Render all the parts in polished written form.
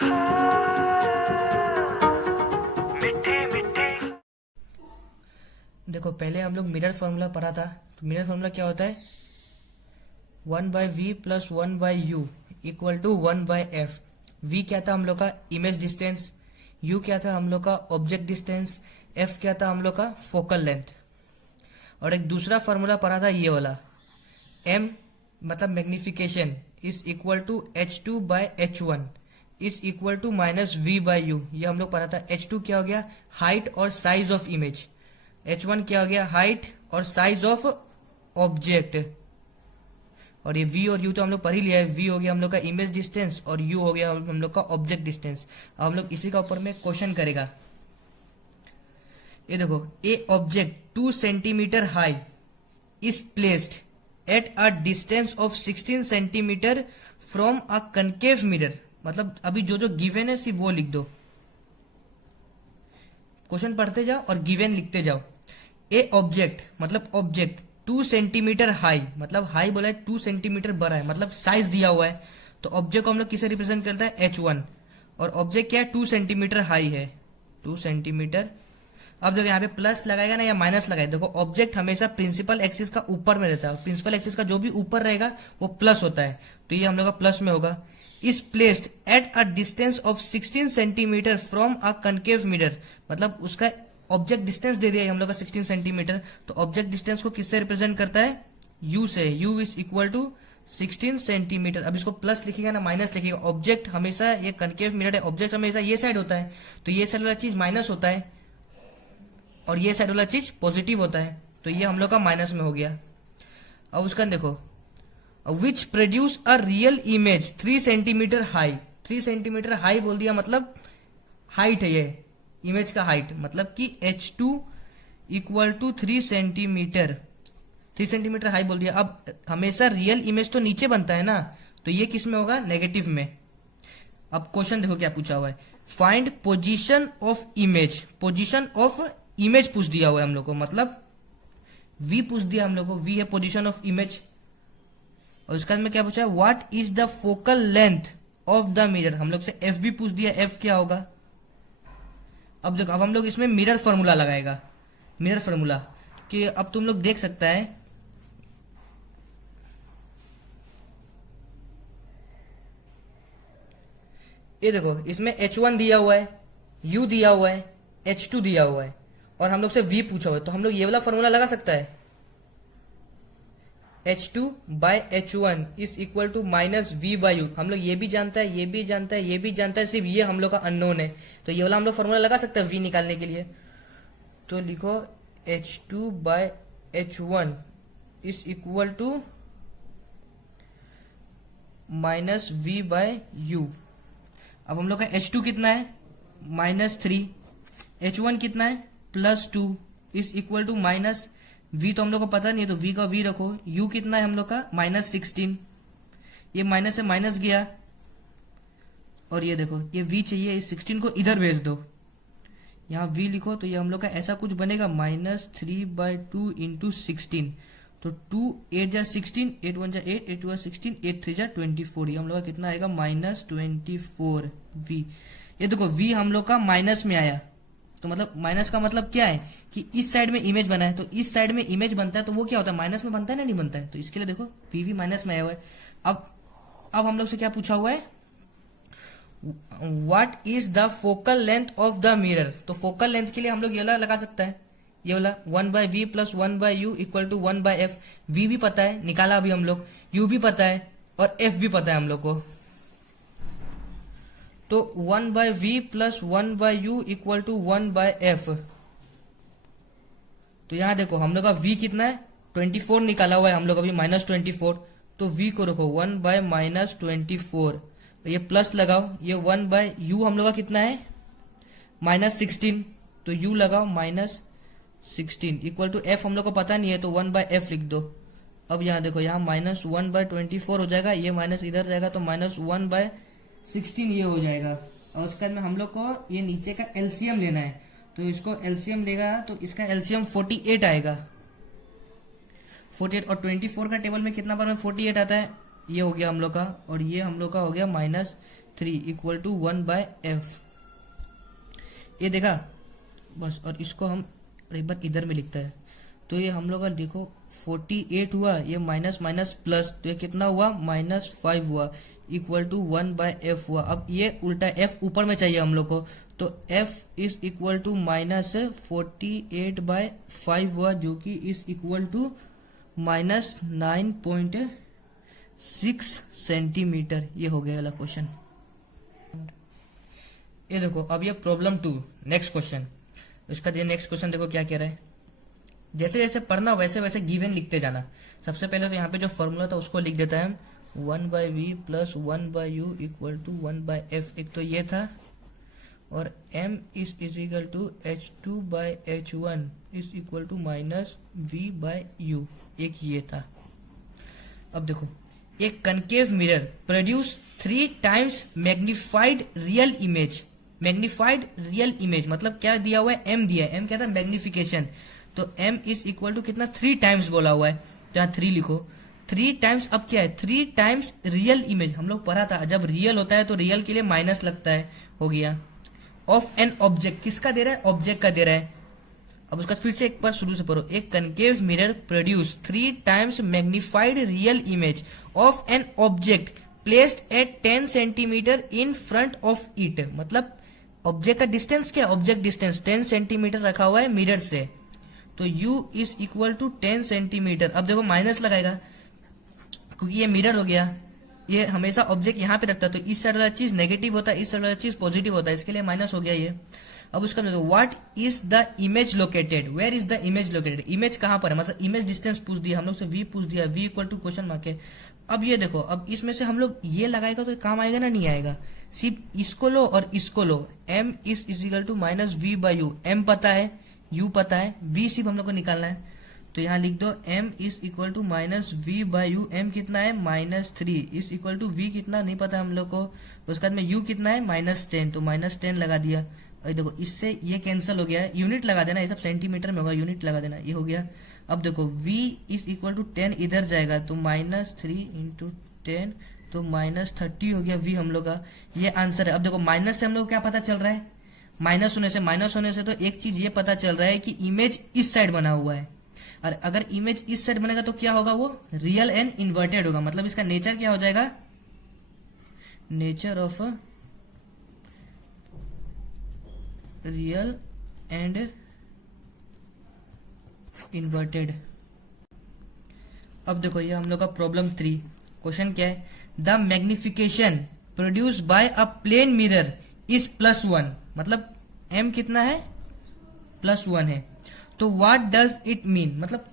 देखो पहले हम लोग मिरर फॉर्मूला पढ़ा था। तो मिरर फॉर्मूला क्या होता है, 1/v plus 1/u equal to 1/f। v क्या था हम लोग का इमेज डिस्टेंस, u क्या था हम लोग का ऑब्जेक्ट डिस्टेंस, f क्या था हम लोग का फोकल लेंथ। और एक दूसरा फॉर्मूला पढ़ा था ये वाला, m मतलब magnification is equal to h2/h1 is equal to -v/u। ये हम लोग पढ़ा था। h2 क्या हो गया, हाइट और साइज ऑफ इमेज, h1 क्या हो गया, हाइट और साइज ऑफ ऑब्जेक्ट। और ये v और u तो हम लोग पढ़ ही लिया है। v हो गया हम लोग का इमेज डिस्टेंस और u हो गया हम लोग का ऑब्जेक्ट डिस्टेंस। अब हम लोग इसी का ऊपर में क्वेश्चन करेगा। ये देखो, ए object 2 centimetre high is placed at a distance of 16 centimetre from a concave mirror. मतलब अभी जो जो गिवन है सिर्फ वो लिख दो, क्वेश्चन पढ़ते जाओ और गिवन लिखते जाओ। ए ऑब्जेक्ट मतलब ऑब्जेक्ट 2 सेंटीमीटर हाई, मतलब हाई बोला है 2 सेंटीमीटर बड़ा है, मतलब साइज दिया हुआ है। तो ऑब्जेक्ट को हम लोग किसे रिप्रेजेंट करता है, h1। और ऑब्जेक्ट क्या है, 2 सेंटीमीटर हाई है, 2 सेंटीमीटर। अब देखो यहाँ पे प्लस लगाएगा ना या माइनस लगाएगा। देखो ऑब्जेक्ट हमेशा प्रिंसिपल एक्सिस का ऊपर में रहता है, प्रिंसिपल एक्सिस का जो भी ऊपर रहेगा वो प्लस होता है, तो ये हम लोग का प्लस में होगा। Is placed at a distance of 16 centimetre from a concave mirror, मतलब उसका ऑब्जेक्ट डिस्टेंस दे दिया है हम लोग का 16 सेंटीमीटर। तो ऑब्जेक्ट डिस्टेंस को किससे रिप्रेजेंट करता है, u से। u is equal to 16 centimetre. अब इसको प्लस लिखेगा ना माइनस लिखेगा। ऑब्जेक्ट हमेशा, ये कनकेव मिरर है, ऑब्जेक्ट हमेशा ये साइड होता है, तो ये साइड वाला चीज माइनस होता है और ये साइड वाला चीज पॉजिटिव होता है, तो ये हम लोग का माइनस में हो गया। अब उसका देखो, which produce a real image 3 centimetre high. 3 centimetre high बोल दिया, मतलब हाइट है ये इमेज का हाइट, मतलब कि h2 equal to 3 centimetre. 3 centimetre high बोल दिया। अब हमेशा रियल इमेज तो नीचे बनता है ना, तो ये किस में होगा, नेगेटिव में। अब क्वेश्चन देखो क्या पूछा हुआ है, find position of image. Position of image पूछ दिया हुआ है हम लोग को, मतलब v पूछ दिया हम लोग को, v है पोजीशन ऑफ इमेज। और उसके बाद में क्या पूछा है, what is the focal length of the mirror. हम लोग से f भी पूछ दिया, f क्या होगा। अब देखो, अब हम लोग इसमें मिरर फॉर्मूला लगाएगा। मिरर फॉर्मूला कि अब तुम लोग देख सकता है, ये देखो इसमें h1 दिया हुआ है, u दिया हुआ है, h2 दिया हुआ है और हम लोग से v पूछा हुआ है। तो हम लोग ये वाला फॉर्मूला लगा सकता है, h2/h1 is equal to -v/u। हम लोग ये भी जानता है, ये भी जानता है, ये भी जानता है, सिर्फ ये हम लोग का अननोन है, तो ये वाला हम लोग फॉर्मूला लगा सकते हैं v निकालने के लिए। तो लिखो h2/h1 is equal to -v/u। अब हम लोग का h2 कितना है, -3, h1 कितना है, +2 is equal to minus v, तो हम लोग को पता नहीं है तो v का v रखो। u कितना है हम लोग का, -16। ये माइनस से माइनस गया और ये देखो ये v चाहिए, इस 16 को इधर भेज दो, यहाँ v लिखो। तो ये हम लोग का ऐसा कुछ बनेगा, -3/2 इंटू 16। तो 2 8 जा 16, 8 1 जा 8, 8 2 जा 16, 8 3 जा 24। ये हम लोग का कितना आएगा, -24 v। ये देखो v हम लोग का माइनस में आया, तो मतलब माइनस का मतलब क्या है कि इस साइड में इमेज बना है, तो इस साइड में इमेज बनता है तो वो क्या होता है, माइनस में बनता है ना, नहीं बनता है। तो इसके लिए देखो v माइनस में आया हुआ है। अब हम लोग से क्या पूछा हुआ है, what is the focal length of the mirror. तो फोकल लेंथ के लिए हम लोग ये वाला लगा सकता है, ये वाला 1/v plus 1/u equal to 1/f। v भी पता है, निकाला अभी हम लोग, u भी पता है और f भी पता है हम लोग को। तो 1/v plus 1/u equal to 1/f। तो यहां देखो हम लोग का v कितना है, 24 निकाला हुआ है हम लोग अभी, -24। तो v को रखो 1/-24, ये प्लस लगाओ, ये 1/u हम लोग का कितना है, -16, तो u लगाओ -16 इक्वल टू f हम लोग को पता नहीं है तो 1/f लिख दो। अब यहाँ देखो, यहाँ -1/24 हो जाएगा, ये माइनस इधर जाएगा तो -1/16 ये हो जाएगा। और उसके बाद में हम लोग को ये नीचे का एलसीएम लेना है, तो इसको एलसीएम लेगा तो इसका एलसीएम 48 आएगा, 48। और 24 का टेबल में कितना बार में 48 आता है, ये हो गया हम लोग का, और ये हम लोग का हो गया 3 इक्वल टू 1/f। ये देखा बस, और इसको हम एक बार इधर में लिखता है तो ये हम लोग का देखो 48 हुआ, ये माइनस माइनस प्लस, तो ये कितना हुआ -5 हुआ इक्वल टू 1/f हुआ। अब ये उल्टा f ऊपर में चाहिए हम लोग को, तो f इज इक्वल टू -48/5 हुआ, जो कि इज इक्वल टू -9.6 सेंटीमीटर। ये हो गया वाला क्वेश्चन। ये देखो अब ये प्रॉब्लम 2 नेक्स्ट क्वेश्चन। उसका ये नेक्स्ट क्वेश्चन देखो क्या कह रहा है। जैसे जैसे पढ़ना वैसे वैसे गिवन लिखते जाना। सबसे पहले तो यहाँ पे जो फॉर्मूला था उसको लिख देता है 1/v plus 1/u equal to 1/f। एक तो ये था, और m is equal to h2/h1 is equal to -v/u, एक ये था। अब देखो, एक concave mirror produce 3 times magnified real image. Magnified real image मतलब क्या दिया हुआ है, m दिया है। m क्या था, मैग्निफिकेशन। तो m इज इक्वल टू कितना, 3 टाइम्स बोला हुआ है, तो यहाँ 3 लिखो। 3 टाइम्स, अब क्या है, 3 टाइम्स रियल इमेज। हम लोग पढ़ा था जब रियल होता है तो रियल के लिए माइनस लगता है, हो गया। ऑफ एन ऑब्जेक्ट, किसका दे रहा है, ऑब्जेक्ट का दे रहा है। अब उसका फिर से एक बार शुरू से पढ़ो। एक concave mirror produce 3 times magnified real image of an object placed at 10 centimetre in front of it. मतलब ऑब्जेक्ट का डिस्टेंस क्या है, ऑब्जेक्ट डिस्टेंस 10 सेंटीमीटर रखा हुआ है मिरर से, तो u is equal to 10 centimetre. अब देखो माइनस लगाएगा क्योंकि ये मिरर हो गया। ये हमेशा ऑब्जेक्ट यहाँ पे रखता है, तो इस साइड वाला चीज नेगेटिव होता है, इस साइड वाला चीज पॉजिटिव होता है, इसके लिए माइनस हो गया ये। अब उसका मतलब what is the image located, where is the image located. Image कहाँ पर है, मतलब इमेज डिस्टेंस पूछ दिया हम लोग से, v पूछ दिया, v equal to question mark है। अब ये देखो, अब इसमें से हम लोग ये लगाएगा तो काम आएगा ना, नहीं आएगा। सिर्फ इसको लो और इसको लो, m is equal to -v/u। m पता है, u पता है, v सिर्फ हम लोग को निकालना है, तो यहाँ लिख दो m is equal to -v/u। m कितना है, -3 इज इक्वल टू v कितना नहीं पता हम लोग को। उसके बाद में u कितना है, -10, तो -10 लगा दिया। और देखो इससे ये कैंसिल हो गया है, यूनिट लगा देना, ये सब सेंटीमीटर में होगा, यूनिट लगा देना, ये हो गया। अब देखो v इज इक्वल टू 10 इधर जाएगा, तो -3 इंटू 10, तो -30 हो गया v हम लोग का। ये आंसर है। अब देखो माइनस से हम लोग क्या पता चल रहा है, माइनस होने से तो एक चीज ये पता चल रहा है कि इमेज इस साइड बना हुआ है, और अगर इमेज इस साइड बनेगा तो क्या होगा, वो रियल एंड इन्वर्टेड होगा। मतलब इसका नेचर क्या हो जाएगा, nature of real and inverted. अब देखो ये हम लोग का प्रॉब्लम 3 क्वेश्चन क्या है, the magnification produce by a plane mirror is +1। मतलब m कितना है, +1 है। तो व्हाट डज इट मीन, मतलब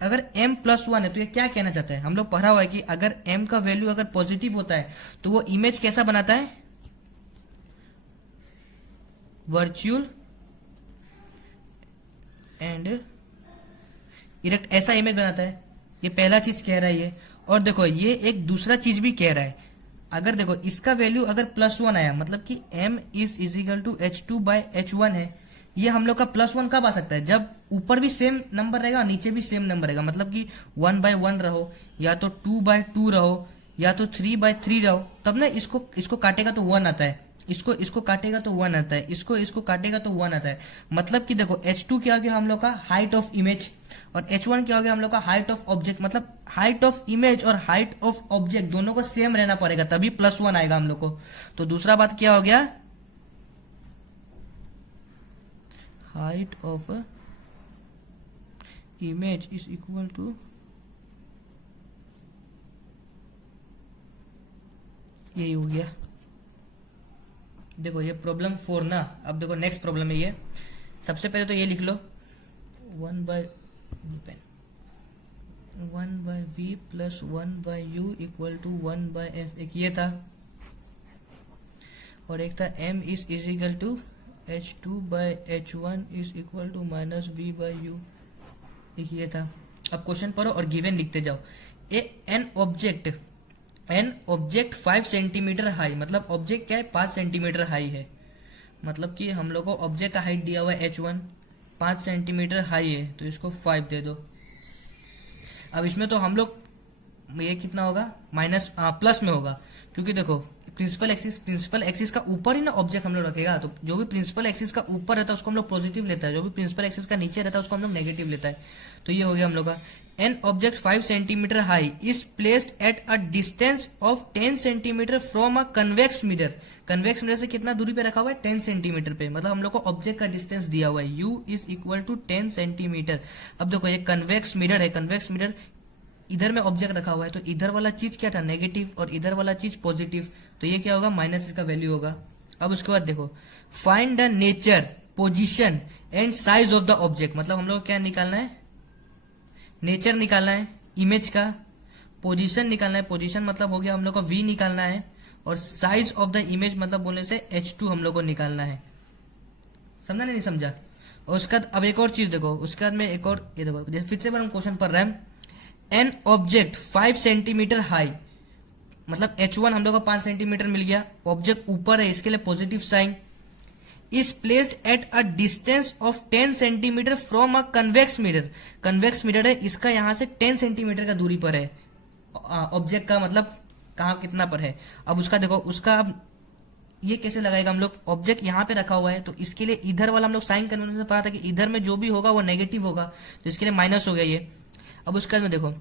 अगर m +1 है तो ये क्या कहना चाहता है। हम लोग पढ़ा हुआ है कि अगर m का वैल्यू अगर पॉजिटिव होता है तो वो इमेज कैसा बनाता है, वर्चुअल एंड इरेक्ट, ऐसा इमेज बनाता है। ये पहला चीज कह रहा है ये। और देखो ये एक दूसरा चीज भी कह रहा है, अगर देखो इसका वैल्यू अगर +1 आया, मतलब कि m is equal to h2/h1 है। ये हम लोग का +1 कब आ सकता है, जब ऊपर भी सेम नंबर रहेगा और नीचे भी सेम नंबर रहेगा। मतलब कि 1/1 रहो, या तो 2/2 रहो, या तो 3/3 रहो, तब ना इसको काटेगा तो 1 आता है, इसको काटेगा तो 1 आता है, इसको काटेगा तो 1 आता है। मतलब कि देखो h2 क्या हो गया हम लोग का, हाइट ऑफ इमेज, और h1 क्या हो गया हम लोग का, हाइट ऑफ ऑब्जेक्ट। मतलब हाइट ऑफ इमेज और हाइट ऑफ ऑब्जेक्ट दोनों को सेम रहना पड़ेगा, तभी +1 आएगा हम लोग को। तो दूसरा बात क्या हो गया, height of image is equal to, यही हो गया। देखो ये प्रॉब्लम 4 ना। अब देखो नेक्स्ट प्रॉब्लम है ये। सबसे पहले तो ये लिख लो 1/v plus 1/u equal to 1/f। एक ये था, और एक था m is equal to h2/h1 is equal to -v/u। एक ये था। अब क्वेश्चन पढ़ो और गिवन लिखते जाओ। एन ऑब्जेक्ट 5 सेंटीमीटर हाई, मतलब ऑब्जेक्ट क्या है, 5 सेंटीमीटर हाई है। मतलब कि हम लोग को ऑब्जेक्ट का हाइट दिया हुआ है h1, 5 सेंटीमीटर हाई है, तो इसको 5 दे दो। अब इसमें तो हम लोग ये कितना होगा, प्लस में होगा, क्योंकि देखो प्रिंसिपल एक्सिस का ऊपर ही ना ऑब्जेक्ट हम लोग रखेगा, तो जो भी प्रिंसिपल एक्सिस का ऊपर रहता है उसको हम लोग पॉजिटिव लेता है, जो भी प्रिंसिपल एक्सिस का नीचे रहता है उसको हम लोग नेगेटिव लेता है। तो ये हो गया हम लोग का an object 5 centimetre high is placed at a distance of 10 centimetre from a convex mirror. Convex mirror से कितना दूरी पे रखा हुआ है, 10 सेंटीमीटर पे, मतलब हम लोग को ऑब्जेक्ट का डिस्टेंस दिया हुआ है, u is equal to 10 centimetre. अब देखो ये कन्वेक्स मिरर है, कन्वेक्स मिरर इधर में ऑब्जेक्ट रखा हुआ है, तो इधर वाला चीज क्या था, नेगेटिव, और इधर वाला चीज पॉजिटिव, तो ये क्या होगा, माइनस इसका वैल्यू होगा। अब उसके बाद देखो find the nature, position and size of the object, मतलब हम लोग क्या निकालना है, नेचर निकालना है इमेज का, पोजीशन निकालना है, पोजीशन मतलब हो गया हम लोग को v निकालना है, और साइज ऑफ द इमेज मतलब बोलने से h2 हम लोग को निकालना है। समझा नहीं समझा? और उसके बाद अब एक और चीज देखो, उसके बाद में एक और ये देखो, फिर से हम क्वेश्चन पढ़ रहे हैं, एन ऑब्जेक्ट 5 सेंटीमीटर हाई, मतलब h1 हम लोग को 5 सेंटीमीटर मिल गया, ऑब्जेक्ट ऊपर है इसके लिए positive sign, is placed at a distance of 10 centimetre from a convex mirror. Convex mirror है, इसका यहां से 10 सेंटीमीटर का दूरी पर है ऑब्जेक्ट का, मतलब कहां कितना पर है। अब उसका देखो, उसका अब ये कैसे लगाएगा हम लोग, ऑब्जेक्ट यहाँ पे रखा हुआ है, तो इसके लिए इधर वाला हम लोग साइन कन्वेंशन से पता था कि इधर में जो भी होगा वो नेगेटिव होगा, तो इसके लिए माइनस हो गया ये। अब उसके बाद में देखो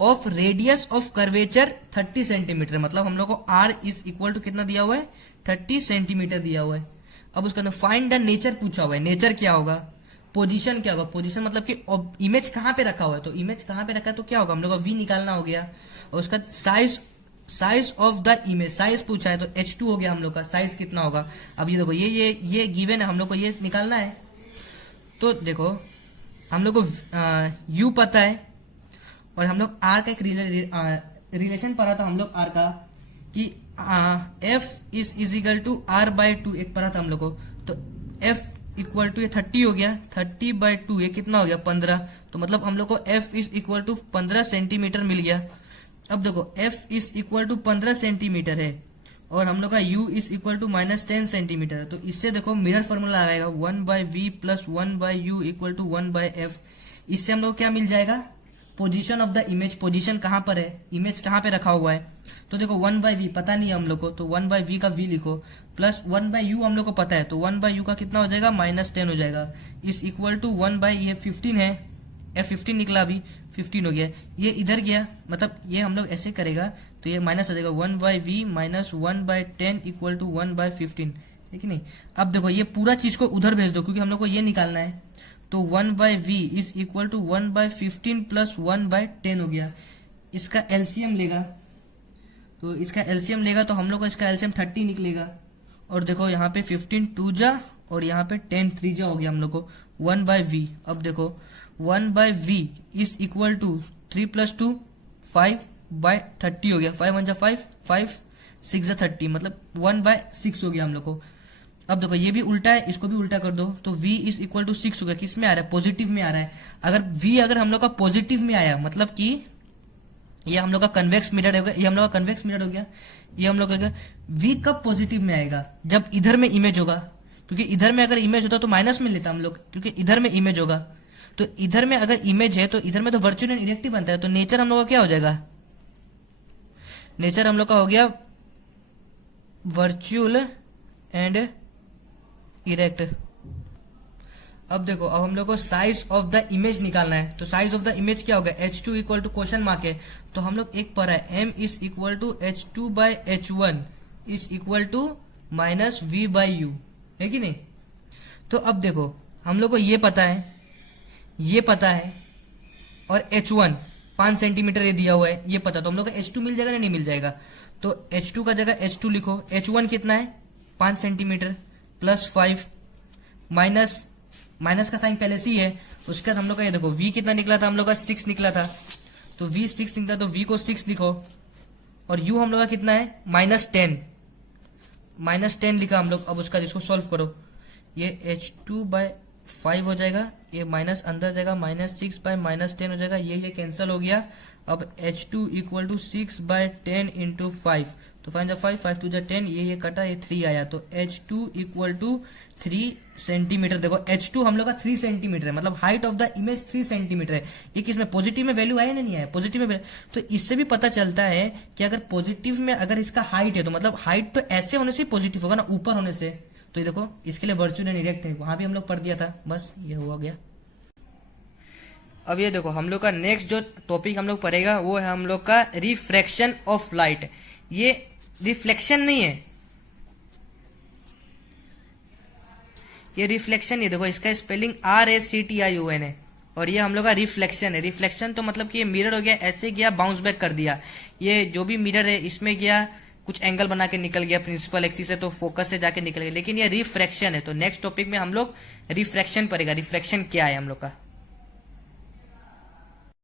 of radius of curvature 30 centimetre, मतलब हम लोग को r इज इक्वल टू कितना दिया हुआ है, 30 सेंटीमीटर दिया हुआ है। अब उसके अंदर फाइंड द नेचर पूछा हुआ है, नेचर क्या होगा, पोजीशन क्या होगा, पोजीशन मतलब कि इमेज कहां पे रखा हुआ है, तो इमेज कहां पे रखा है तो क्या होगा, हम लोग को v निकालना हो गया। और उसका size of the image, size पूछा है तो h2 हो गया हम लोग का, साइज कितना होगा। अब ये देखो ये गिवन है, हम लोग को ये निकालना है। तो देखो हम लोग को u पता है, और हम लोग r का एक रिलेशन पढ़ा था हम लोग r का, कि f is equal to r by 2 एक पढ़ा था हम लोग को, तो f इक्वल टू ये 30 हो गया, 30 बाय 2 ये कितना हो गया 15, तो मतलब हम लोग को f is equal to 15 centimetre मिल गया। अब देखो f is equal to 15 centimetre है, और हम लोग का u is equal to -10 centimetre है, तो इससे देखो मिरर फॉर्मूला आएगा 1/v plus 1/u equal to 1/f। इससे हम लोग क्या मिल जाएगा, position of the image, position कहां पर है, इमेज कहां पे रखा हुआ है। तो देखो 1/v पता नहीं है हम लोग को, तो 1/v का v लिखो, प्लस 1/u हम लोग को पता है, तो 1/u का कितना हो जाएगा, -10 हो जाएगा, इज इक्वल टू 1/, ये 15 है, f15 निकला, अभी 15 हो गया, ये इधर गया, मतलब ये हम लोग ऐसे करेगा तो ये माइनस हो जाएगा, 1/v माइनस 1/10 इक्वल टू 1/15, ठीक है नहीं। अब देखो ये पूरा चीज को उधर भेज दो, क्योंकि हम लोग को ये निकालना है, तो 1/v is equal to 1/15 plus 1/10 हो गया। इसका एलसीएम लेगा, तो इसका एलसीएम लेगा तो हम लोग को इसका एलसीएम 30 निकलेगा, और देखो यहाँ पे 15 2 जा, और यहाँ पे 10 3 जा, हो गया हम लोग को 1/v। अब देखो 1/v is equal to 3 plus 2 5/30 हो गया, 5 1 जा 5 5 6 जा 30, मतलब 1/6 हो गया हम लोग को। अब देखो ये भी उल्टा है, इसको भी उल्टा कर दो, तो v इज इक्वल टू 6 हो गया, किस में आ रहा है, पॉजिटिव में आ रहा है। अगर v अगर हम लोग का पॉजिटिव में आया, मतलब कि ये हम लोग का कन्वेक्स मिरर हो गया, ये हम लोग का कन्वेक्स मिरर हो गया, ये हम लोग का v कब पॉजिटिव में आएगा, जब इधर में इमेज होगा, क्योंकि इधर में अगर इमेज होता तो माइनस में लेता हम लोग, क्योंकि इधर में इमेज होगा, तो इधर में अगर इमेज है तो इधर में तो वर्चुअल एंड इरेक्टिव बनता है, तो नेचर हम लोग का क्या हो जाएगा, नेचर हम लोग का हो गया वर्चुअल एंड इरेक्ट। अब देखो अब हम लोग को साइज ऑफ द इमेज निकालना है, तो साइज ऑफ द इमेज क्या होगा, h2 equal to question mark है, तो हम लोग एक पढ़ा है m is equal to h2/h1 is equal to -v/u, है कि नहीं। तो अब देखो हम लोग को ये पता है, ये पता है, और h1 5 सेंटीमीटर ये दिया हुआ है, ये पता, तो हम लोग को h2 मिल जाएगा या नहीं मिल जाएगा, तो h2 का जगह h2 लिखो, h1 कितना है 5 सेंटीमीटर प्लस 5 माइनस का साइन पहले से ही है, उसके बाद हम लोग का ये देखो v कितना निकला था, हम लोग का 6 निकला था, तो v 6 निकला, तो v को 6 लिखो, और u हम लोग का कितना है -10 लिखा हम लोग। अब उसका इसको सॉल्व करो, ये h2/5 हो जाएगा, ये माइनस अंदर जाएगा, -6/-10 हो जाएगा, ये कैंसिल हो गया। अब h2 इक्वल टू 6/10 इंटू 5, तो 5 5 5 2 10, ये कटा, ये 3 आया, तो H2 इक्वल टू 3 सेंटीमीटर। देखो H2 हम लोग का 3 सेंटीमीटर है, मतलब height of the image 3 centimetre है। ये किसमें पॉजिटिव में वैल्यू आया ना, नहीं आया, पॉजिटिव में। तो इससे भी पता चलता है कि अगर पॉजिटिव में अगर इसका हाइट है तो मतलब हाइट तो ऐसे होने से पॉजिटिव होगा ना, ऊपर होने से। तो ये देखो इसके लिए वर्चुअल एंड इरेक्ट है, वहां भी हम लोग पढ़ दिया था, बस ये हुआ गया। अब ये देखो हम लोग का नेक्स्ट जो टॉपिक हम लोग पढ़ेगा वो है हम लोग का रिफ्रैक्शन ऑफ लाइट। ये रिफ्लेक्शन नहीं है, ये रिफ्लेक्शन, ये देखो इसका स्पेलिंग RACTION है, और ये हम लोग का रिफ्लेक्शन है। रिफ्लेक्शन तो मतलब कि ये मिरर हो गया, ऐसे गया बाउंस बैक कर दिया, ये जो भी मिरर है इसमें गया कुछ एंगल बना के निकल गया प्रिंसिपल एक्सिस से, तो फोकस से जाके निकल गया, लेकिन ये रिफ्रैक्शन है। तो नेक्स्ट टॉपिक में हम लोग रिफ्रैक्शन पढ़ेगा, रिफ्रैक्शन क्या है हम लोग का।